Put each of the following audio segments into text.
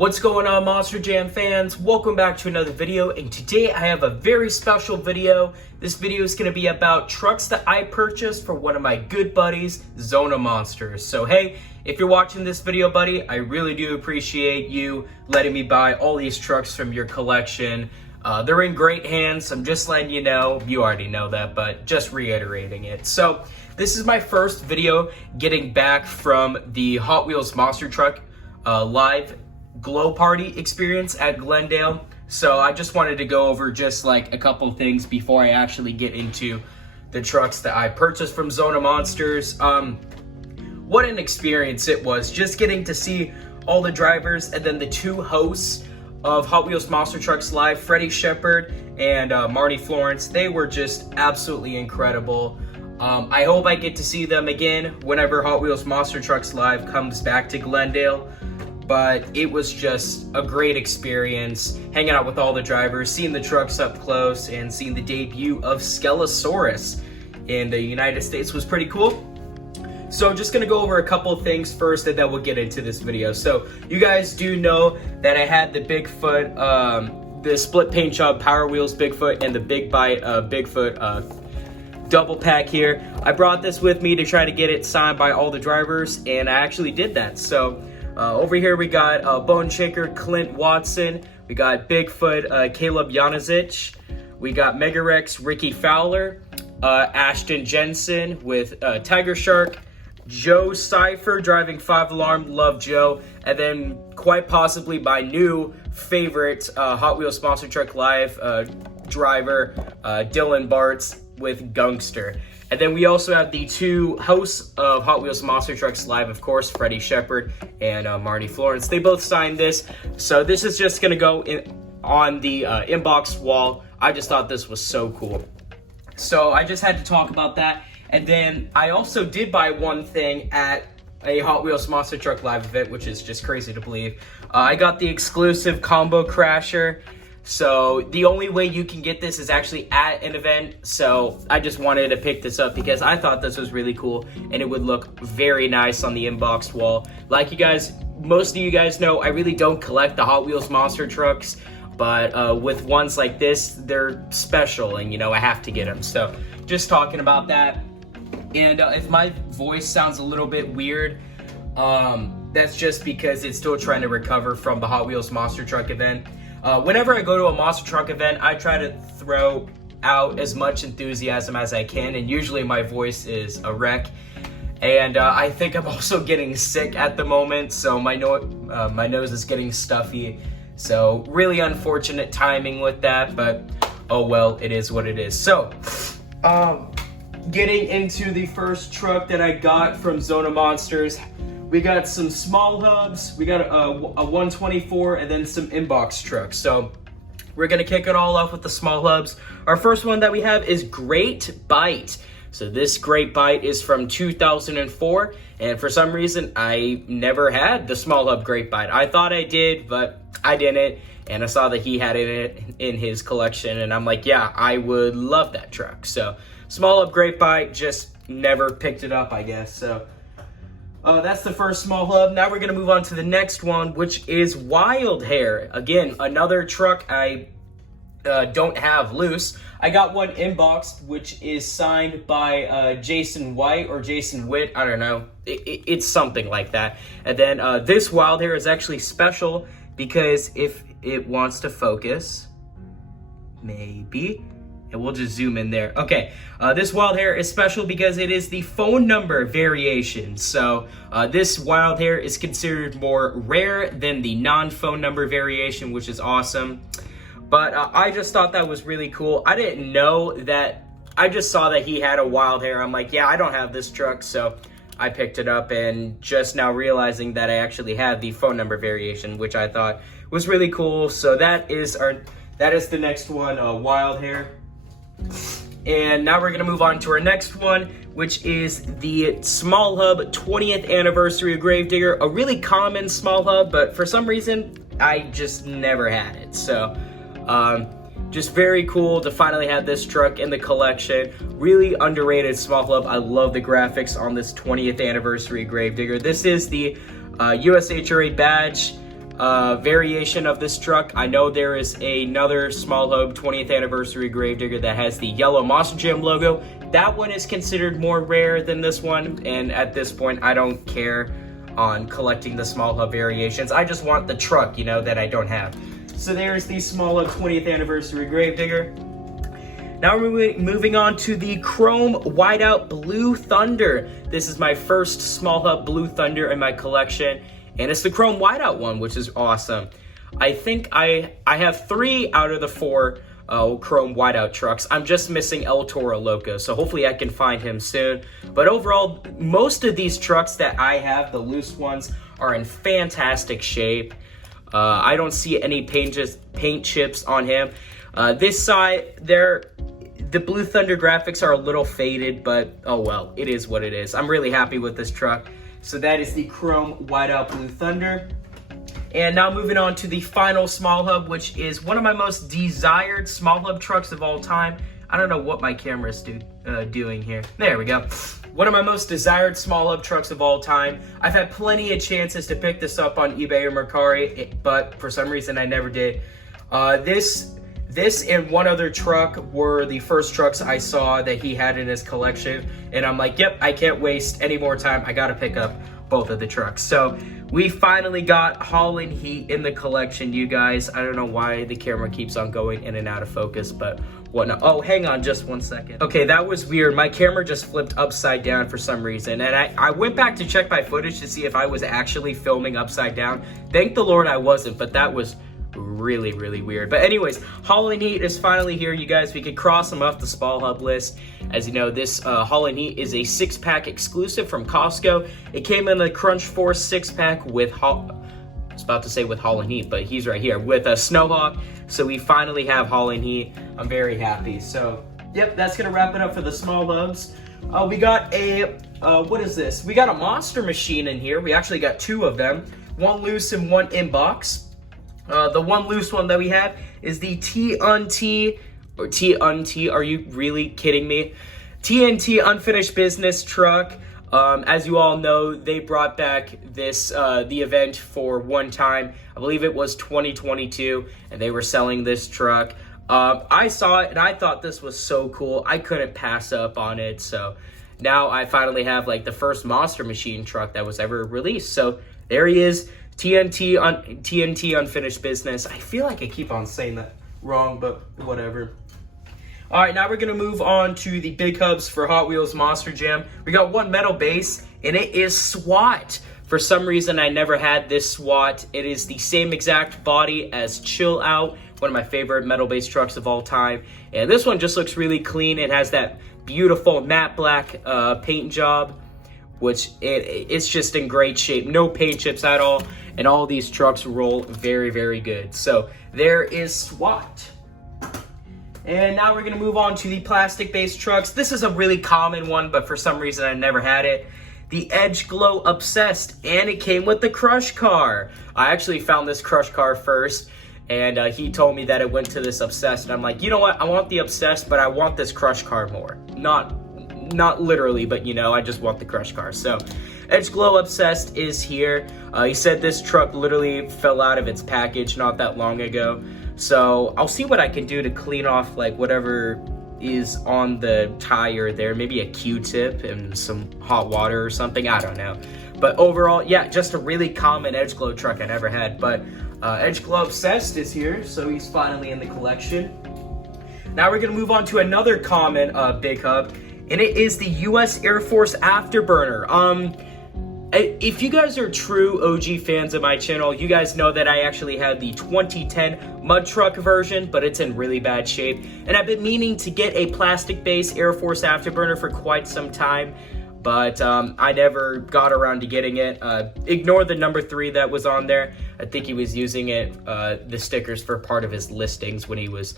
What's going on, Monster Jam fans? Welcome back to another video, and today I have a very special video. This video is going to be about trucks that I purchased for one of my good buddies, Zona Monsters. So hey, if you're watching this video, buddy, I really do appreciate you letting me buy all these trucks from your collection. They're in great hands. I'm just letting you know. You already know that, but just reiterating it. So this is my first video getting back from the Hot Wheels Monster Truck live glow party experience at Glendale. So I just wanted to go over just like a couple things before I actually get into the trucks that I purchased from Zona Monsters. What an experience it was, just getting to see all the drivers and then the two hosts of Hot Wheels Monster Trucks Live, Freddie Shepherd and Marty Florence. They were just absolutely incredible. I hope I get to see them again whenever Hot Wheels Monster Trucks Live comes back to Glendale. But it was just a great experience hanging out with all the drivers, seeing the trucks up close, and seeing the debut of Skelosaurus in the United States was pretty cool. So I'm just gonna go over a couple of things first, and then we'll get into this video. So you guys do know that I had the Bigfoot, the split paint job Power Wheels Bigfoot and the Big Bite Bigfoot double pack here. I brought this with me to try to get it signed by all the drivers, and I actually did that. So over here we got Bone Shaker Clint Watson, we got Bigfoot Caleb Janicic, we got Megarex Ricky Fowler, Ashton Jensen with Tiger Shark, Joe Cypher driving 5 Alarm, love Joe, and then quite possibly my new favorite Hot Wheels Monster Truck Live driver, Dylan Bartz with Gungster. And then we also have the two hosts of Hot Wheels Monster Trucks Live, of course, Freddie Shepherd and Marty Florence. They both signed this. So this is just going to go on the inbox wall. I just thought this was so cool. So I just had to talk about that. And then I also did buy one thing at a Hot Wheels Monster Truck Live event, which is just crazy to believe. I got the exclusive Combo Crasher. So the only way you can get this is actually at an event. So I just wanted to pick this up because I thought this was really cool and it would look very nice on the inbox wall. Like you guys, most of you guys know, I really don't collect the Hot Wheels Monster Trucks, but with ones like this, they're special and, you know, I have to get them. So just talking about that. And if my voice sounds a little bit weird, that's just because it's still trying to recover from the Hot Wheels Monster Truck event. Whenever I go to a monster truck event, I try to throw out as much enthusiasm as I can, and usually my voice is a wreck. And I think I'm also getting sick at the moment, so my nose is getting stuffy. So really unfortunate timing with that, but oh well, it is what it is. So, getting into the first truck that I got from Zona Monsters, we got some small hubs, we got a 124, and then some inbox trucks. So we're gonna kick it all off with the small hubs. Our first one that we have is Great Bite. So this Great Bite is from 2004, and for some reason, I never had the small hub Great Bite. I thought I did, but I didn't, and I saw that he had it in his collection, and I'm like, yeah, I would love that truck. So small hub Great Bite, just never picked it up, I guess. So that's the first small hub. Now we're going to move on to the next one, which is Wild Hair. Again, another truck I don't have loose. I got one inboxed, which is signed by Jason White or Jason Witt. I don't know. It's something like that. And then this Wild Hair is actually special because if it wants to focus, maybe, and we'll just zoom in there. Okay, this Wild Hair is special because it is the phone number variation. So this Wild Hair is considered more rare than the non-phone number variation, which is awesome. But I just thought that was really cool. I didn't know that. I just saw that he had a Wild Hair. I'm like, yeah, I don't have this truck, so I picked it up, and just now realizing that I actually have the phone number variation, which I thought was really cool. So that is the next one, Wild Hair. And now we're gonna move on to our next one, which is the Small Hub 20th Anniversary of Gravedigger. A really common small hub, but for some reason, I just never had it. So, just very cool to finally have this truck in the collection. Really underrated small hub. I love the graphics on this 20th Anniversary Gravedigger. This is the USHRA badge. variation of this truck. I know there is another Small Hub 20th anniversary Gravedigger that has the yellow Monster Jam logo. That one is considered more rare than this one, and at this point I don't care on collecting the Small Hub variations. I just want the truck, you know, that I don't have. So there's the Small Hub 20th anniversary Gravedigger. Now we're moving on to the Chrome Whiteout Blue Thunder. This is my first Small Hub Blue Thunder in my collection, and it's the Chrome Whiteout one, which is awesome. I think I have 3 out of the 4 Chrome Whiteout trucks. I'm just missing El Toro Loco, so hopefully I can find him soon. But overall, most of these trucks that I have, the loose ones, are in fantastic shape. I don't see any paint chips on him. This side, the Blue Thunder graphics are a little faded, but oh well, it is what it is. I'm really happy with this truck. So that is the Chrome Whiteout Blue Thunder. And now moving on to the final Small Hub, which is one of my most desired Small Hub trucks of all time. I don't know what my camera is doing here. There we go. One of my most desired Small Hub trucks of all time. I've had plenty of chances to pick this up on eBay or Mercari, but for some reason I never did. This and one other truck were the first trucks I saw that he had in his collection. And I'm like, yep, I can't waste any more time. I gotta pick up both of the trucks. So we finally got Hauling Heat in the collection, you guys. I don't know why the camera keeps on going in and out of focus, but whatnot. Oh, hang on just one second. Okay, that was weird. My camera just flipped upside down for some reason. And I went back to check my footage to see if I was actually filming upside down. Thank the Lord I wasn't, but that was really, really weird. But anyways, Hauling Heat is finally here, you guys. We could cross them off the Small Hub list. As you know, this Hauling Heat is a 6-pack exclusive from Costco. It came in the Crunch Force 6-pack with I was about to say with Hauling Heat, but he's right here with a Snowhawk. So we finally have Hauling Heat. I'm very happy. So yep, that's gonna wrap it up for the Small Hubs. We got a what is this? We got a Monster Machine in here. We actually got 2 of them, one loose and one in box. The one loose one that we have is the TNT, or TNT, are you really kidding me? TNT Unfinished Business truck. As you all know, they brought back this, the event for one time. I believe it was 2022, and they were selling this truck. I saw it, and I thought this was so cool. I couldn't pass up on it, so now I finally have, like, the first Monster Machine truck that was ever released. So there he is. TNT Unfinished Business. I feel like I keep on saying that wrong, but whatever. All right, now we're going to move on to the big hubs for Hot Wheels Monster Jam. We got one metal base, and it is SWAT. For some reason, I never had this SWAT. It is the same exact body as Chill Out, one of my favorite metal base trucks of all time. And this one just looks really clean. It has that beautiful matte black paint job, which it's just in great shape. No paint chips at all. And all these trucks roll very, very good. So there is SWAT. And now we're gonna move on to the plastic-based trucks. This is a really common one, but for some reason I never had it. The Edge Glow Obsessed, and it came with the Crush Car. I actually found this Crush Car first, and he told me that it went to this Obsessed, and I'm like, you know what? I want the Obsessed, but I want this Crush Car more. Not literally, but you know, I just want the Crush Car. So Edge Glow Obsessed is here. He said this truck literally fell out of its package not that long ago. So I'll see what I can do to clean off like whatever is on the tire there. Maybe a Q-tip and some hot water or something. I don't know. But overall, yeah, just a really common Edge Glow truck I never had. But Edge Glow Obsessed is here, so he's finally in the collection. Now we're going to move on to another common big hub, and it is the US Air Force Afterburner. If you guys are true OG fans of my channel, you guys know that I actually had the 2010 mud truck version, but it's in really bad shape. And I've been meaning to get a plastic-based Air Force Afterburner for quite some time, but I never got around to getting it. Ignore the number 3 that was on there. I think he was using it, the stickers, for part of his listings when he was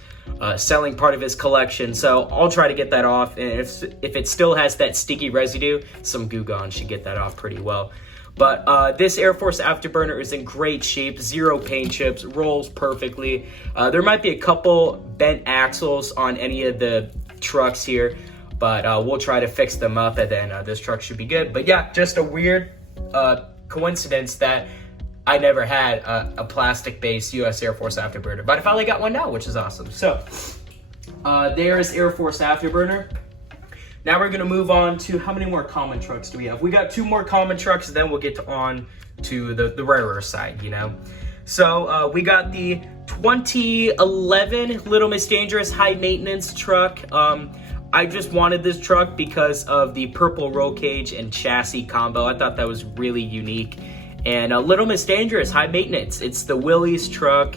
selling part of his collection. So I'll try to get that off, and if it still has that sticky residue, some Goo Gone should get that off pretty well. But this Air Force Afterburner is in great shape, 0 paint chips, rolls perfectly. There might be a couple bent axles on any of the trucks here, but we'll try to fix them up, and then this truck should be good. But yeah, just a weird coincidence that I never had a plastic-based U.S. Air Force Afterburner, but I finally got one now, which is awesome. So, there's Air Force Afterburner. Now we're gonna move on to, how many more common trucks do we have? We got 2 more common trucks, and then we'll get on to the rarer side, you know? So, we got the 2011 Little Miss Dangerous high maintenance truck. I just wanted this truck because of the purple roll cage and chassis combo. I thought that was really unique. And Little Miss Dangerous, high maintenance. It's the Willys truck.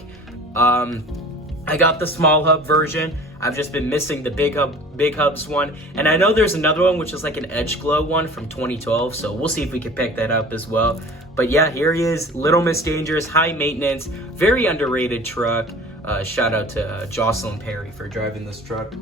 I got the small hub version. I've just been missing the big hubs one. And I know there's another one, which is like an Edge Glow one from 2012. So we'll see if we can pick that up as well. But yeah, here he is, Little Miss Dangerous, high maintenance, very underrated truck. Shout out to Jocelyn Perry for driving this truck.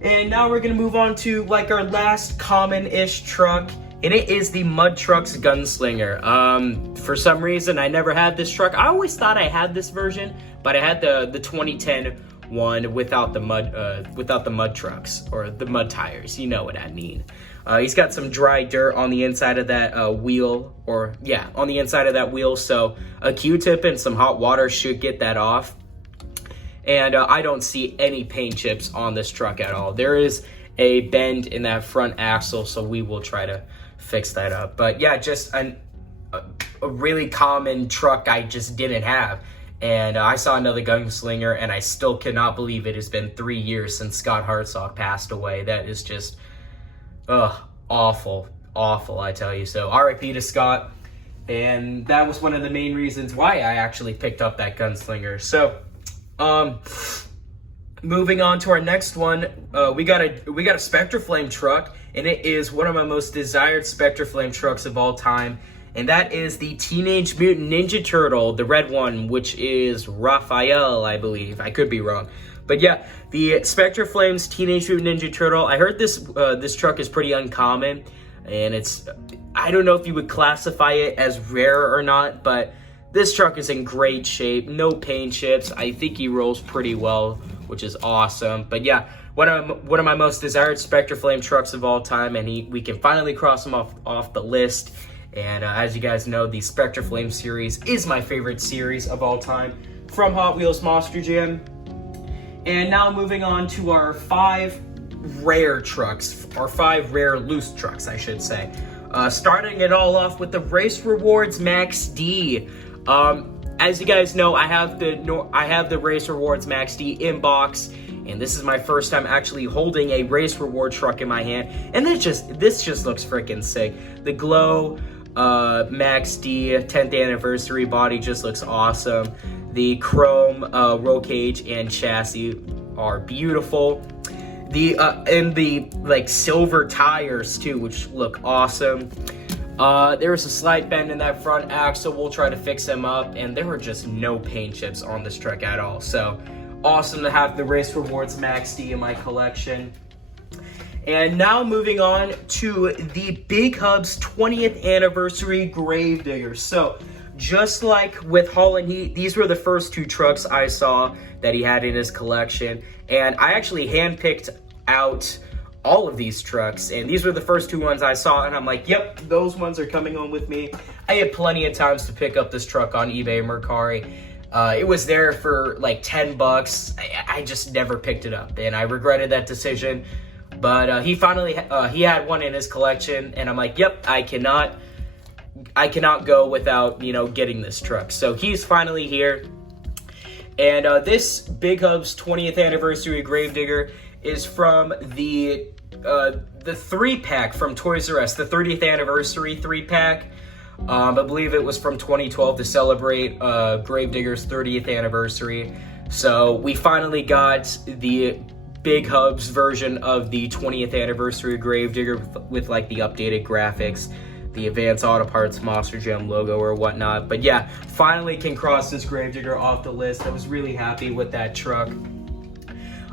And now we're gonna move on to like our last common-ish truck, and it is the Mud Trucks Gunslinger. For some reason, I never had this truck. I always thought I had this version, but I had the 2010 one without the mud trucks, or the mud tires. You know what I mean. He's got some dry dirt on the inside of that wheel, on the inside of that wheel. So a Q-tip and some hot water should get that off. And I don't see any paint chips on this truck at all. There is a bend in that front axle, so we will try to fix that up. But yeah, just a really common truck I just didn't have. And I saw another Gunslinger, and I still cannot believe it has been 3 years since Scott Hartsock passed away. That is just, awful, I tell you. So RIP to Scott. And that was one of the main reasons why I actually picked up that Gunslinger. So, moving on to our next one, we got a Spectre Flame truck, and it is one of my most desired Spectre Flame trucks of all time, and that is the Teenage Mutant Ninja Turtle, the red one, which is Raphael, I believe. I could be wrong, but yeah, the Spectre Flames Teenage Mutant Ninja Turtle. I heard this truck is pretty uncommon, and I don't know if you would classify it as rare or not, but this truck is in great shape, no paint chips. I think he rolls pretty well, which is awesome. But yeah, one of my most desired Spectre Flame trucks of all time, and we can finally cross him off the list. And as you guys know, the Spectre Flame series is my favorite series of all time from Hot Wheels Monster Jam. And now moving on to our 5 rare trucks, or 5 rare loose trucks, I should say. Starting it all off with the Race Rewards Max D. As you guys know, I have the Race Rewards Max D inbox, and this is my first time actually holding a Race Reward truck in my hand, and this just looks freaking sick. The Glow Max D 10th anniversary body just looks awesome. The chrome roll cage and chassis are beautiful. And the like silver tires too, which look awesome. There was a slight bend in that front axle. We'll try to fix them up, and there were just no paint chips on this truck at all. So awesome to have the Race Rewards Max D in my collection. And now moving on to the Big Hub's 20th anniversary Gravedigger. So just like with Holland Heat, these were the first 2 trucks I saw that he had in his collection, and I actually handpicked out all of these trucks, and these were the first 2 ones I saw, and I'm like, yep, those ones are coming on with me. I had plenty of times to pick up this truck on eBay or Mercari. It was there for like 10 bucks. I just never picked it up, and I regretted that decision. But he finally he had one in his collection, and I'm like, yep, I cannot go without, getting this truck. So he's finally here. And this Big Hub's 20th anniversary Gravedigger is from the 3-pack from Toys R Us, the 30th anniversary 3-pack. I believe it was from 2012 to celebrate Gravedigger's 30th anniversary. So we finally got the Big Hub's version of the 20th anniversary Gravedigger with like the updated graphics, the Advance Auto Parts Monster Jam logo or whatnot. But yeah, finally can cross this Gravedigger off the list. I was really happy with that truck.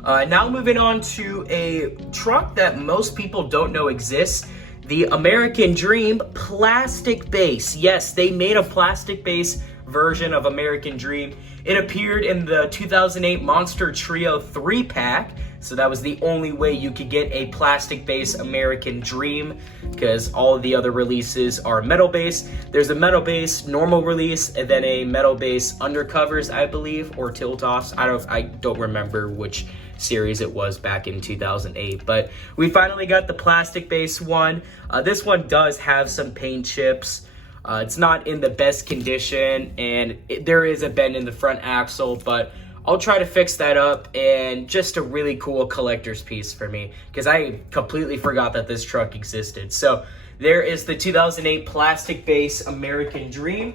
Now moving on to a truck that most people don't know exists, the American Dream plastic base. Yes, they made a plastic base version of American Dream. It appeared in the 2008 Monster Trio 3-pack, so that was the only way you could get a plastic-based American Dream, because all of the other releases are metal-based. There's a metal-based normal release, and then a metal-based undercovers, I believe, or tilt-offs. I don't remember which series it was back in 2008, but we finally got the plastic-based one. This one does have some paint chips. It's not in the best condition, and there is a bend in the front axle, but I'll try to fix that up, and just a really cool collector's piece for me, because I completely forgot that this truck existed. So there is the 2008 plastic-based American Dream.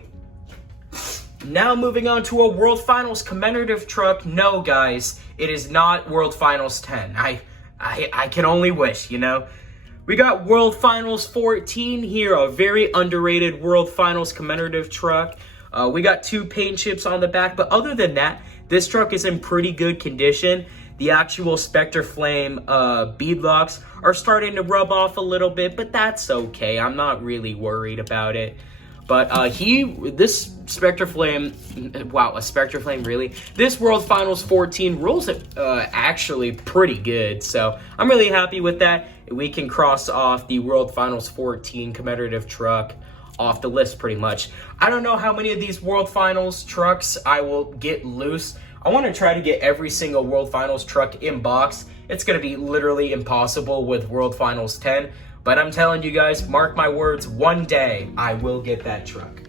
Now moving on to a World Finals commemorative truck. No, guys, it is not World Finals 10. I can only wish, you know. We got World Finals 14 here, a very underrated World Finals commemorative truck. We got 2 paint chips on the back, but other than that, this truck is in pretty good condition. The actual Spectre Flame beadlocks are starting to rub off a little bit, but that's okay. I'm not really worried about it. But this Spectre Flame, wow, a Spectre Flame, really? This World Finals 14 rolls it actually pretty good, so I'm really happy with that. We can cross off the World Finals 14 commemorative truck off the list pretty much. I don't know how many of these World Finals trucks I will get loose. I want to try to get every single World Finals truck in box. It's going to be literally impossible with World Finals 10, but I'm telling you guys, mark my words, one day I will get that truck.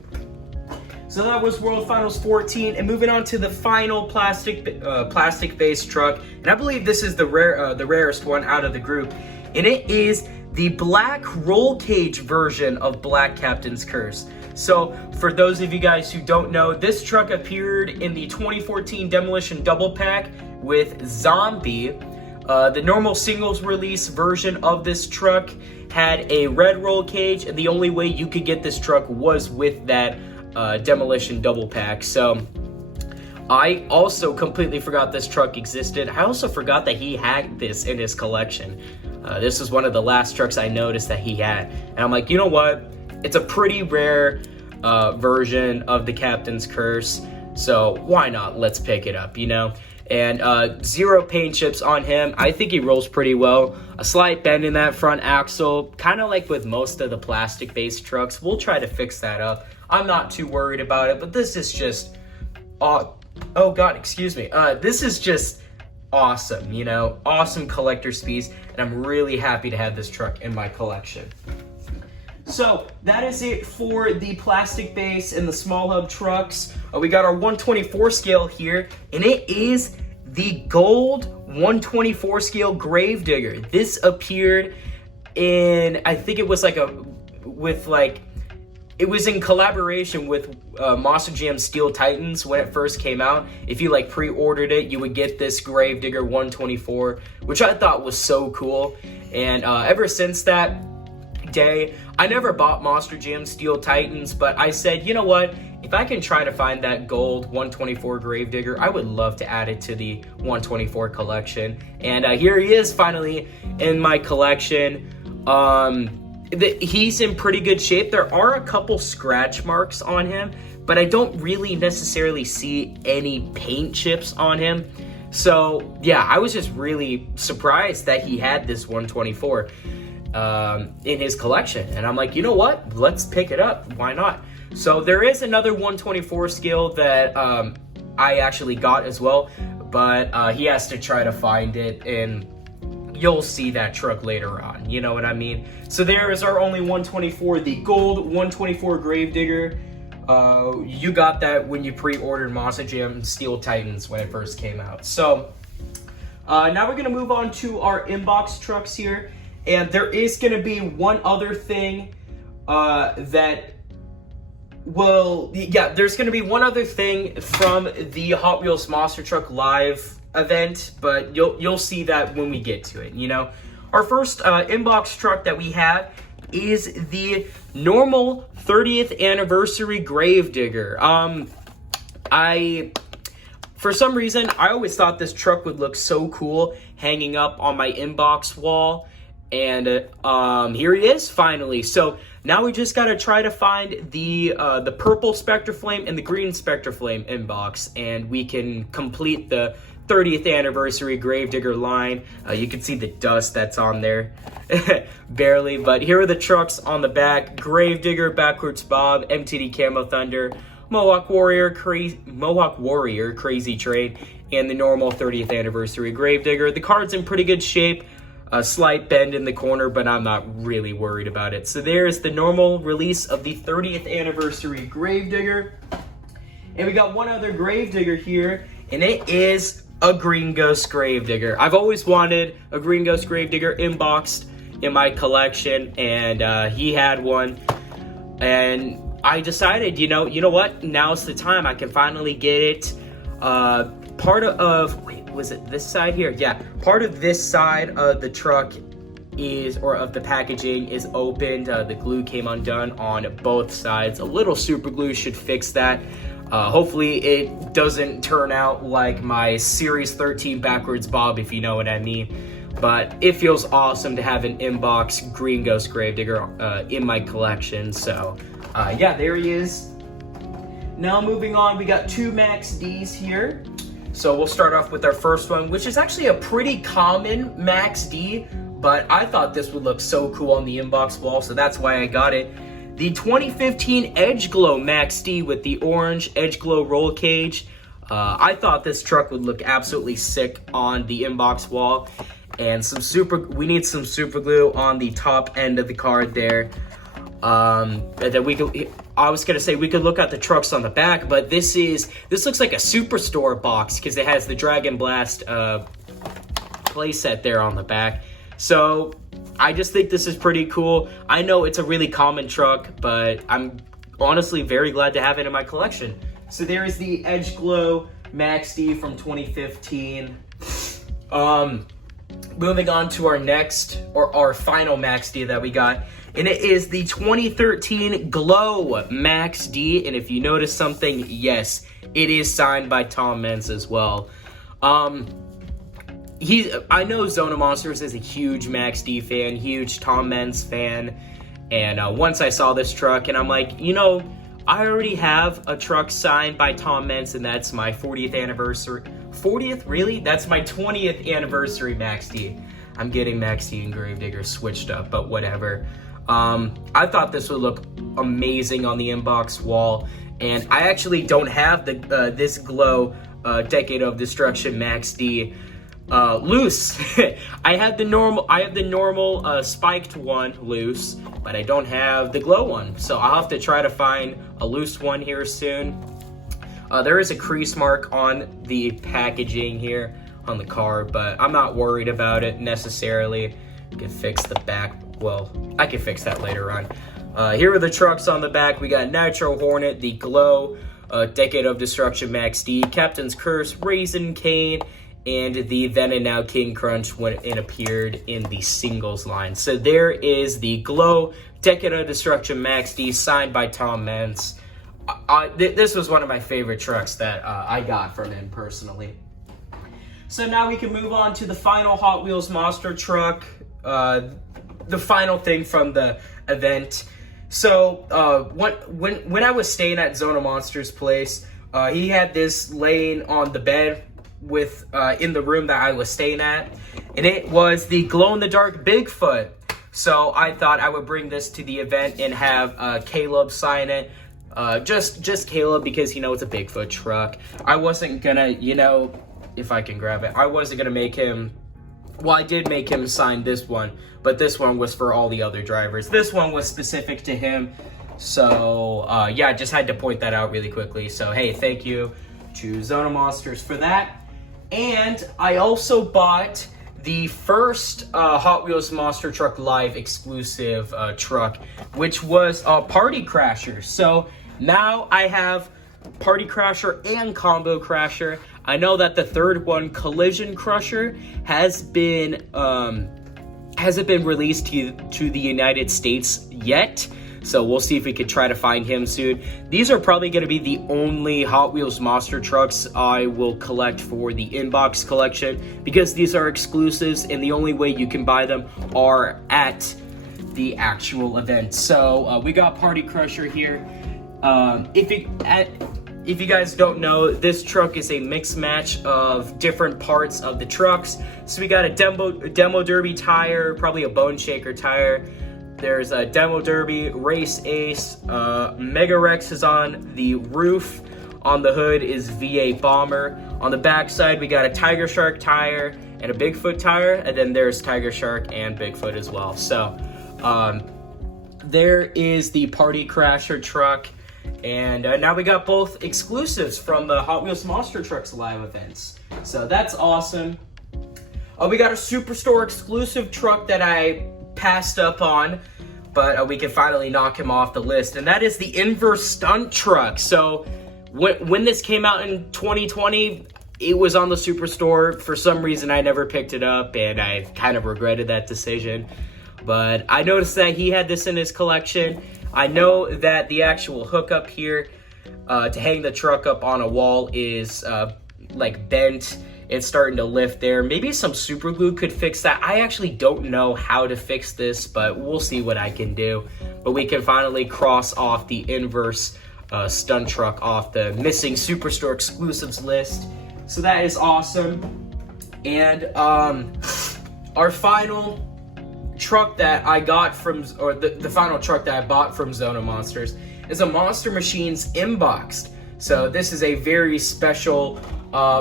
So that was World Finals 14, and moving on to the final plastic-based truck, and I believe this is the rarest one out of the group, and it is the black roll cage version of Black Captain's Curse. So for those of you guys who don't know, this truck appeared in the 2014 Demolition Double Pack with Zombie. The normal singles release version of this truck had a red roll cage, and the only way you could get this truck was with that Demolition Double Pack. So I also completely forgot this truck existed. I also forgot that he had this in his collection. This was one of the last trucks I noticed that he had. And I'm like, you know what? It's a pretty rare version of the Captain's Curse. So why not? Let's pick it up, you know? And 0 paint chips on him. I think he rolls pretty well. A slight bend in that front axle, kind of like with most of the plastic-based trucks. We'll try to fix that up. I'm not too worried about it, but this is just... oh God, excuse me. This is just awesome, you know? Awesome collector's piece, and I'm really happy to have this truck in my collection. So that is it for the plastic base and the small hub trucks. We got our 124 scale here, and it is the gold 124 scale Gravedigger. This appeared in, I think it was like it was in collaboration with Monster Jam Steel Titans when it first came out. If you like pre-ordered it, you would get this Gravedigger 124, which I thought was so cool. And ever since that day, I never bought Monster Jam Steel Titans, but I said, you know what? If I can try to find that gold 124 Gravedigger, I would love to add it to the 124 collection. And here he is finally in my collection. He's in pretty good shape. There are a couple scratch marks on him, but I don't really necessarily see any paint chips on him. So yeah, I was just really surprised that he had this 124 in his collection. And I'm like, you know what? Let's pick it up. Why not? So there is another 124 scale that I actually got as well, but he has to try to find it, and you'll see that truck later on, you know what I mean? So there is our only 124, the gold 124 Gravedigger. You got that when you pre-ordered Monster Jam Steel Titans when it first came out. So now we're gonna move on to our inbox trucks here, and there is gonna be one other thing there's gonna be one other thing from the Hot Wheels Monster Truck Live event, but you'll see that when we get to it, you know? Our first inbox truck that we have is the normal 30th anniversary Gravedigger. For some reason, I always thought this truck would look so cool hanging up on my inbox wall, And here he is finally. So now we just gotta try to find the purple Spectre Flame and the green Spectre Flame inbox, and we can complete the 30th anniversary Gravedigger line. You can see the dust that's on there, barely. But here are the trucks on the back: Gravedigger, Backwards Bob, MTD Camo Thunder, Mohawk Warrior, Crazy Train, and the normal 30th anniversary Gravedigger. The card's in pretty good shape. A slight bend in the corner, but I'm not really worried about it. So there's the normal release of the 30th anniversary Gravedigger. And we got one other Gravedigger here, and it is a Green Ghost Gravedigger. I've always wanted a Green Ghost Gravedigger inboxed in my collection, and he had one. And I decided, you know what? Now's the time. I can finally get it. Was it this side here? Yeah, part of this side of the truck of the packaging is opened. The glue came undone on both sides. A little super glue should fix that. Hopefully it doesn't turn out like my Series 13 Backwards Bob, if you know what I mean. But it feels awesome to have an inbox Green Ghost Gravedigger in my collection. So yeah, there he is. Now moving on, we got two Max Ds here. So we'll start off with our first one, which is actually a pretty common Max D, but I thought this would look so cool on the inbox wall, so that's why I got it. The 2015 Edge Glow Max D with the orange Edge Glow roll cage. I thought this truck would look absolutely sick on the inbox wall. And we need some super glue on the top end of the card there. I was gonna say we could look at the trucks on the back, but this looks like a Superstore box because it has the Dragon Blast playset there on the back. So I just think this is pretty cool. I know it's a really common truck, but I'm honestly very glad to have it in my collection. So there is the Edge Glow Max D from 2015. Moving on to our final Max D that we got. And it is the 2013 Glow Max D. And if you notice something, yes, it is signed by Tom Meents as well. I know Zona Monsters is a huge Max D fan, huge Tom Meents fan. And once I saw this truck, and I'm like, I already have a truck signed by Tom Meents, and that's my 40th anniversary. 40th? Really? That's my 20th anniversary Max D. I'm getting Max D and Gravedigger switched up, but whatever. I thought this would look amazing on the inbox wall, and I actually don't have this Glow Decade of Destruction Max D loose. I have the normal spiked one loose, but I don't have the Glow one, so I'll have to try to find a loose one here soon. There is a crease mark on the packaging here on the card, but I'm not worried about it necessarily. I can fix the back. Well, I can fix that later on. Here are the trucks on the back. We got Nitro Hornet, the Glow Decade of Destruction Max D, Captain's Curse, Raisin Cane, and the Then and Now King Crunch when it appeared in the singles line. So there is the Glow Decade of Destruction Max D signed by Tom Meents. This was one of my favorite trucks that I got from him personally. So now we can move on to the final Hot Wheels monster truck. The final thing from the event. So when I was staying at Zona Monsters' place, he had this laying on the bed in the room that I was staying at, and it was the glow-in-the-dark Bigfoot. So I thought I would bring this to the event and have Caleb sign it. Just Caleb, because it's a Bigfoot truck. I wasn't gonna, if I can grab it, I wasn't gonna make him. Well, I did make him sign this one, but this one was for all the other drivers. This one was specific to him. So, yeah, I just had to point that out really quickly. So, hey, thank you to Zona Monsters for that. And I also bought the first Hot Wheels Monster Truck Live exclusive truck, which was a Party Crasher. So, now I have Party Crasher and Combo Crasher. I know that the third one, Collision Crusher, hasn't been released to the United States yet. So we'll see if we could try to find him soon. These are probably going to be the only Hot Wheels Monster trucks I will collect for the inbox collection, because these are exclusives and the only way you can buy them are at the actual event. So we got Party Crusher here. If you guys don't know, this truck is a mixed match of different parts of the trucks. So we got a demo derby tire, probably a bone shaker tire. There's a demo derby, race ace, Mega Rex is on the roof. On the hood is V8 Bomber. On the back side, we got a Tiger Shark tire and a Bigfoot tire, and then there's Tiger Shark and Bigfoot as well. So there is the Party Crasher truck. And now we got both exclusives from the Hot Wheels Monster Trucks live events. So that's awesome. We got a Superstore exclusive truck that I passed up on, but we can finally knock him off the list. And that is the Inverse Stunt Truck. So when this came out in 2020, it was on the Superstore. For some reason, I never picked it up, and I kind of regretted that decision. But I noticed that he had this in his collection. I know that the actual hookup here to hang the truck up on a wall is like bent. It's starting to lift there. Maybe some super glue could fix that. I actually don't know how to fix this, but we'll see what I can do. But we can finally cross off the Inverse Stunt Truck off the missing Superstore exclusives list. So that is awesome. And our final truck that I got from, or the final truck that I bought from Zona Monsters is a Monster Machines Inboxed. So this is a very special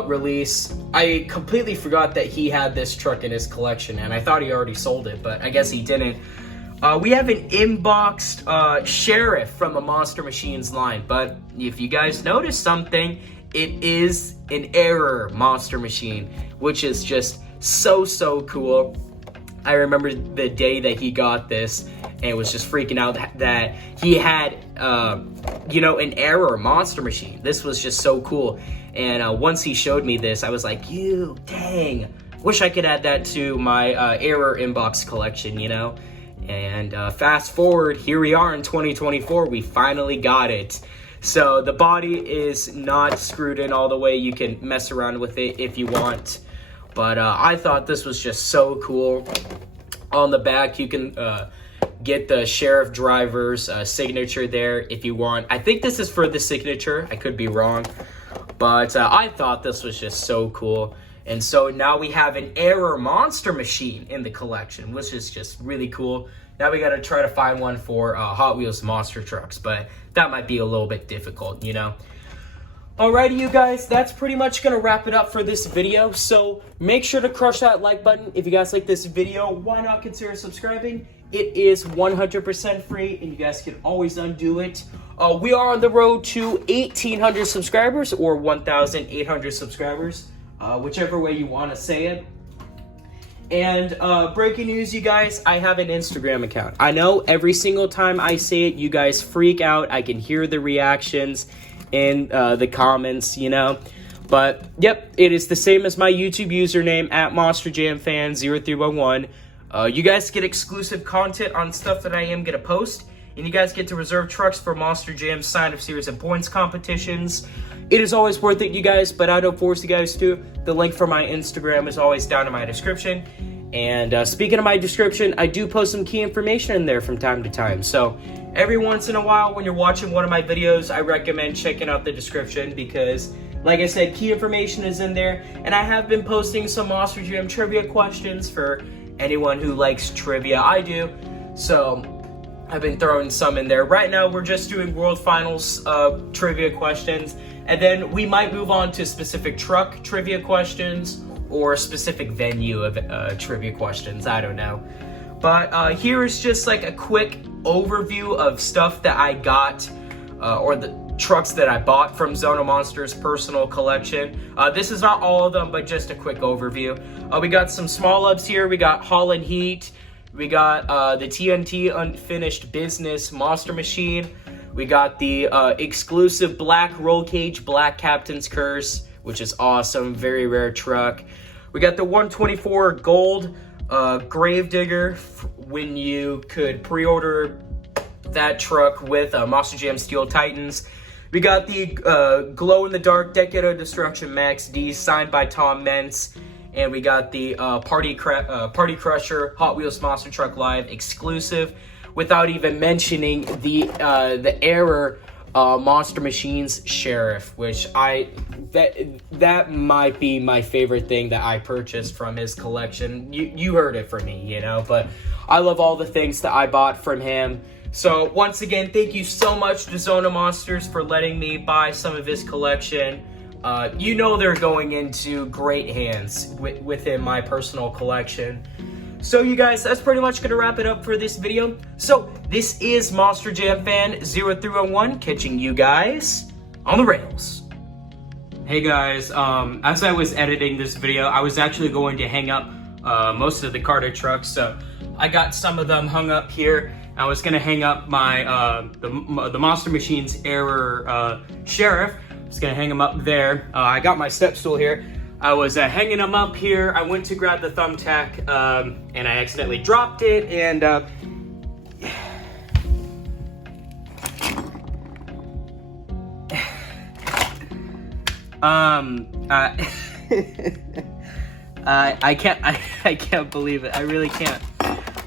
release. I completely forgot that he had this truck in his collection, and I thought he already sold it, but I guess he didn't. We have an inboxed Sheriff from the Monster Machines line, but if you guys notice something, it is an error Monster Machine, which is just so cool. I remember the day that he got this and was just freaking out that he had, an error Monster Machine. This was just so cool. And once he showed me this, I was like, dang, wish I could add that to my error inbox collection, And fast forward, here we are in 2024, we finally got it. So the body is not screwed in all the way. You can mess around with it if you want. But I thought this was just so cool. On the back, you can get the Sheriff driver's signature there if you want. I think this is for the signature. I could be wrong. But I thought this was just so cool. And so now we have an error Monster Machine in the collection, which is just really cool. Now we got to try to find one for Hot Wheels Monster Trucks. But that might be a little bit difficult, Alrighty, you guys, that's pretty much going to wrap it up for this video. So make sure to crush that like button. If you guys like this video, why not consider subscribing? It is 100% free, and you guys can always undo it. We are on the road to 1,800 subscribers or 1,800 subscribers, whichever way you want to say it. And breaking news, you guys, I have an Instagram account. I know every single time I say it, you guys freak out. I can hear the reactions in the comments, But, yep, it is the same as my YouTube username, at MonsterJamFan0311. You guys get exclusive content on stuff that I am going to post. And you guys get to reserve trucks for Monster Jam sign-up series and points competitions. It is always worth it, you guys, but I don't force you guys to. The link for my Instagram is always down in my description. And speaking of my description, I do post some key information in there from time to time. So every once in a while when you're watching one of my videos, I recommend checking out the description because, like I said, key information is in there. And I have been posting some Monster Jam trivia questions for anyone who likes trivia. I do. So I've been throwing some in there. Right now, we're just doing World Finals trivia questions. And then we might move on to specific truck trivia questions or a specific venue of trivia questions. I don't know. But here is just like a quick overview of stuff that I got or the trucks that I bought from Zona Monsters' personal collection. This is not all of them, but just a quick overview. We got some small ups here. We got Holland Heat. We got the TNT Unfinished Business Monster Machine. We got the exclusive black roll cage Black Captain's Curse, which is awesome. Very rare truck. We got the 124 gold Gravedigger when you could pre-order that truck with Monster Jam Steel Titans. We got the glow-in-the-dark Decade of Destruction Max D signed by Tom Meents. And we got the Party Crusher Hot Wheels Monster Truck Live exclusive, without even mentioning the Error Monster Machines Sheriff, which that might be my favorite thing that I purchased from his collection. You heard it from me, you know, but I love all the things that I bought from him. So once again, thank you so much to Zona Monsters for letting me buy some of his collection. You know they're going into great hands within my personal collection. So you guys, that's pretty much going to wrap it up for this video. So this is Monster Jam Fan 0301 catching you guys on the rails. Hey guys, as I was editing this video, I was actually going to hang up most of the Carter trucks. So I got some of them hung up here. I was going to hang up my the Monster Machines Error Sheriff. I was going to hang them up there. I got my step stool here. I was hanging them up here. I went to grab the thumbtack and I accidentally dropped it. And I can't believe it. I really can't.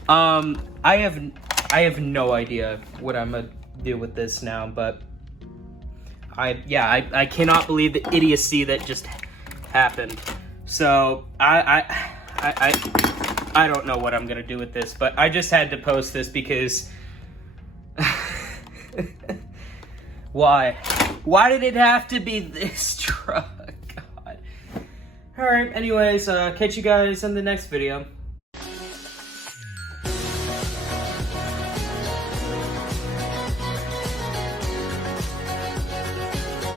I have no idea what I'm gonna do with this now, but I cannot believe the idiocy that just happened. So I don't know what I'm gonna do with this, but I just had to post this because why did it have to be this truck? God. All right, anyways, catch you guys in the next video.